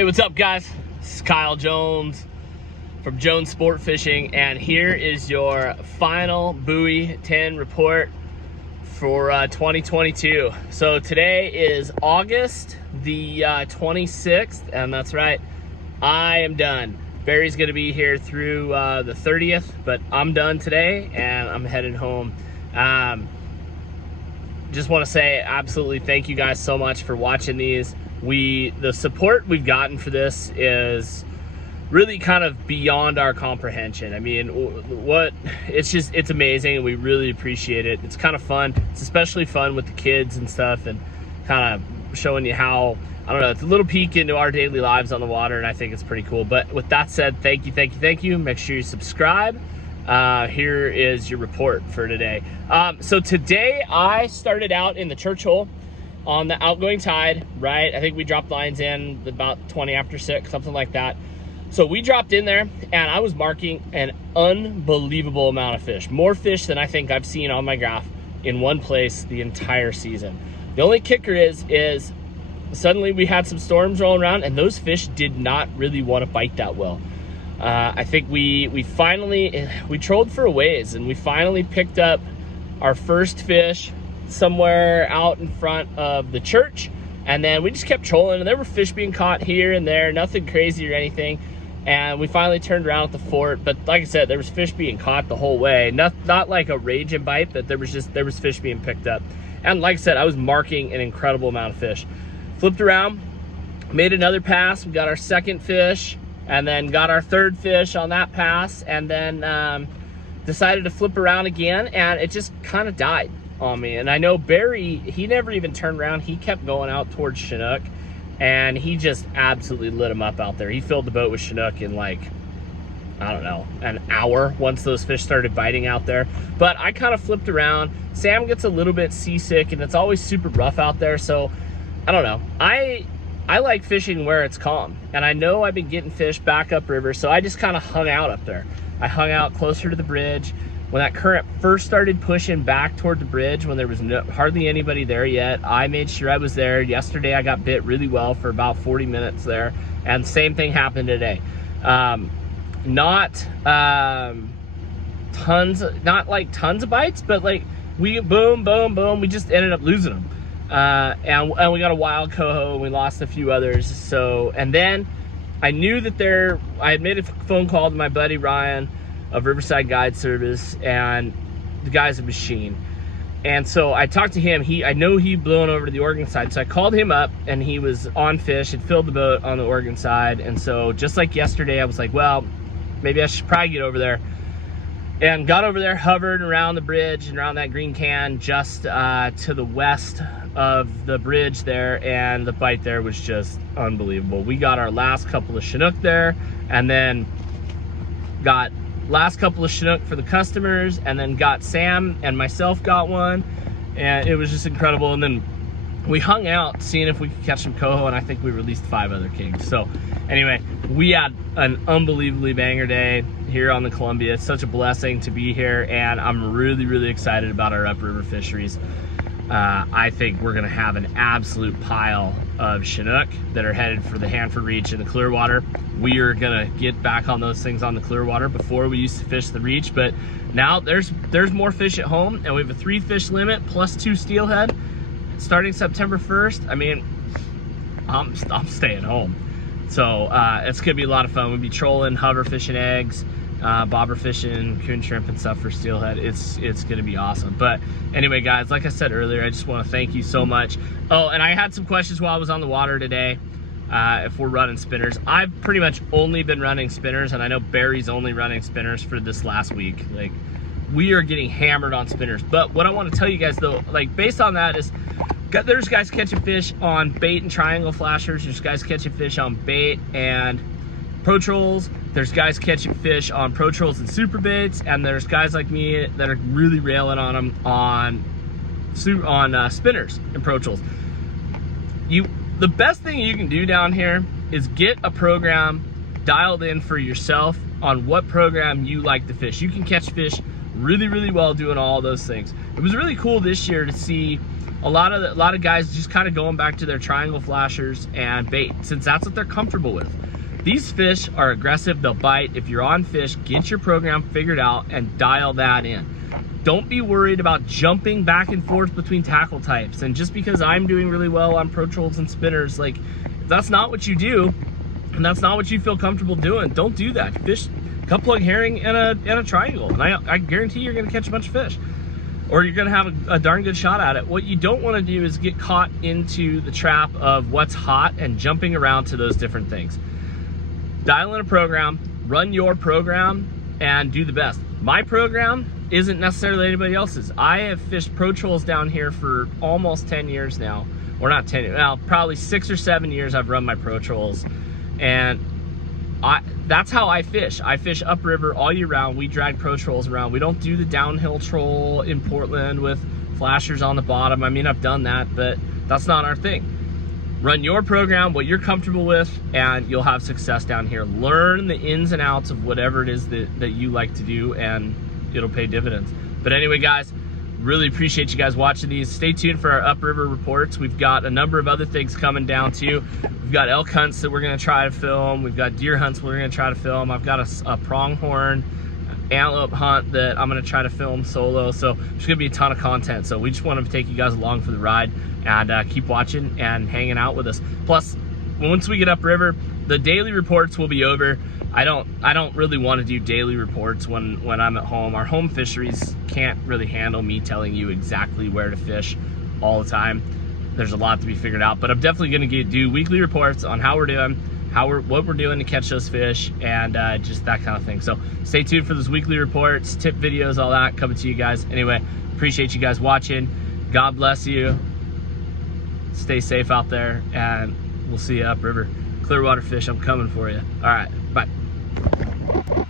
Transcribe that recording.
Hey, what's up, guys? This is Kyle Jones from Jones Sport Fishing, and here is your final Buoy 10 report for 2022. So today is August the 26th, and that's right, I am done. Barry's gonna be here through the 30th, but I'm done today and I'm headed home. Just want to say absolutely thank you guys so much for watching these. The support we've gotten for this is really kind of beyond our comprehension. I mean, it's amazing, and we really appreciate it. It's kind of fun. It's especially fun with the kids and stuff, and kind of showing you how, I don't know, it's a little peek into our daily lives on the water, and I think it's pretty cool. But with that said, thank you. Make sure you subscribe. Here is your report for today. So today I started out in the church hole on the outgoing tide, right? I think we dropped lines in about 20 after 6, something like that. So we dropped in there, and I was marking an unbelievable amount of fish. More fish than I think I've seen on my graph in one place the entire season. The only kicker is suddenly we had some storms rolling around, and those fish did not really want to bite that well. I think we trolled for a ways, and we finally picked up our first fish somewhere out in front of the church, and then we just kept trolling, and there were fish being caught here and there, nothing crazy or anything. And we finally turned around at the fort, but like I said, there was fish being caught the whole way. Not like a raging bite, but there was fish being picked up. And like I said, I was marking an incredible amount of fish. Flipped around, made another pass, we got our second fish, and then got our third fish on that pass, and then decided to flip around again, and it just kind of died on me. And I know Barry, he never even turned around. He kept going out towards Chinook, and he just absolutely lit him up out there. He filled the boat with Chinook in like, I don't know, an hour once those fish started biting out there. But I kind of flipped around. Sam gets a little bit seasick, and it's always super rough out there, so I don't know. I like fishing where it's calm, and I know I've been getting fish back upriver, so I just kind of hung out up there. I hung out closer to the bridge. When that current first started pushing back toward the bridge, when there was hardly anybody there yet, I made sure I was there. Yesterday I got bit really well for about 40 minutes there, and same thing happened today. Not like tons of bites, but like we boom, we just ended up losing them. And we got a wild coho, and we lost a few others. So, and then I knew that I had made a phone call to my buddy Ryan of Riverside Guide Service, and the guy's a machine. And so I talked to him. I know he'd blown over to the Oregon side, so I called him up, and he was on fish, had filled the boat on the Oregon side. And so just like yesterday, I was like, well, maybe I should probably get over there. And got over there, hovered around the bridge and around that green can just to the west of the bridge there, and the bite there was just unbelievable. We got our last couple of Chinook there, and then got last couple of Chinook for the customers, and then got Sam and myself got one, and it was just incredible. And then we hung out seeing if we could catch some coho, and I think we released 5 other kings. So anyway, we had an unbelievably banger day here on the Columbia. It's such a blessing to be here, and I'm really excited about our upriver fisheries. I think we're gonna have an absolute pile of Chinook that are headed for the Hanford Reach in the Clearwater. We are gonna get back on those things on the Clearwater. Before we used to fish the Reach, but now there's more fish at home, and we have a 3 fish limit plus 2 steelhead starting September 1st. I mean, I'm staying home. So it's gonna be a lot of fun. We'll be trolling, hover fishing eggs, bobber fishing, coon shrimp and stuff for steelhead. It's gonna be awesome. But anyway, guys, like I said earlier, I just want to thank you so much. Oh, and I had some questions while I was on the water today, if we're running spinners. I've pretty much only been running spinners, and I know Barry's only running spinners for this last week. Like, we are getting hammered on spinners. But what I want to tell you guys though, like based on that, is there's guys catching fish on bait and triangle flashers. There's guys catching fish on bait and pro trolls. There's guys catching fish on pro trolls and super baits, and there's guys like me that are really railing on them on spinners and pro trolls. The best thing you can do down here is get a program dialed in for yourself on what program you like to fish. You can catch fish really well doing all those things. It was really cool this year to see a lot of guys just kind of going back to their triangle flashers and bait, since that's what they're comfortable with. These fish are aggressive, they'll bite. If you're on fish, get your program figured out and dial that in. Don't be worried about jumping back and forth between tackle types. And just because I'm doing really well on pro trolls and spinners, like, if that's not what you do, and that's not what you feel comfortable doing, don't do that. Fish, cut plug herring and a triangle, and I guarantee you're gonna catch a bunch of fish, or you're gonna have a darn good shot at it. What you don't wanna do is get caught into the trap of what's hot and jumping around to those different things. Dial in a program, run your program, and do the best. My program isn't necessarily anybody else's. I have fished pro trolls down here for almost 10 years now. Or not 10, well, probably 6 or 7 years I've run my pro trolls. And that's how I fish. I fish upriver all year round. We drag pro trolls around. We don't do the downhill troll in Portland with flashers on the bottom. I mean, I've done that, but that's not our thing. Run your program, what you're comfortable with, and you'll have success down here. Learn the ins and outs of whatever it is that you like to do, and it'll pay dividends. But anyway, guys, really appreciate you guys watching these. Stay tuned for our upriver reports. We've got a number of other things coming down too. We've got elk hunts that we're gonna try to film. We've got deer hunts we're gonna try to film. I've got a pronghorn antelope hunt that I'm gonna try to film solo. So there's gonna be a ton of content. So we just wanted to take you guys along for the ride, and keep watching and hanging out with us. Plus, once we get upriver, the daily reports will be over. I don't really want to do daily reports when I'm at home. Our home fisheries can't really handle me telling you exactly where to fish all the time. There's a lot to be figured out, but I'm definitely going to do weekly reports on how we're doing, what we're doing to catch those fish, and just that kind of thing. So stay tuned for those weekly reports, tip videos, all that coming to you guys. Anyway, appreciate you guys watching. God bless you. Stay safe out there, and we'll see you upriver. Clearwater fish, I'm coming for you. All right, bye.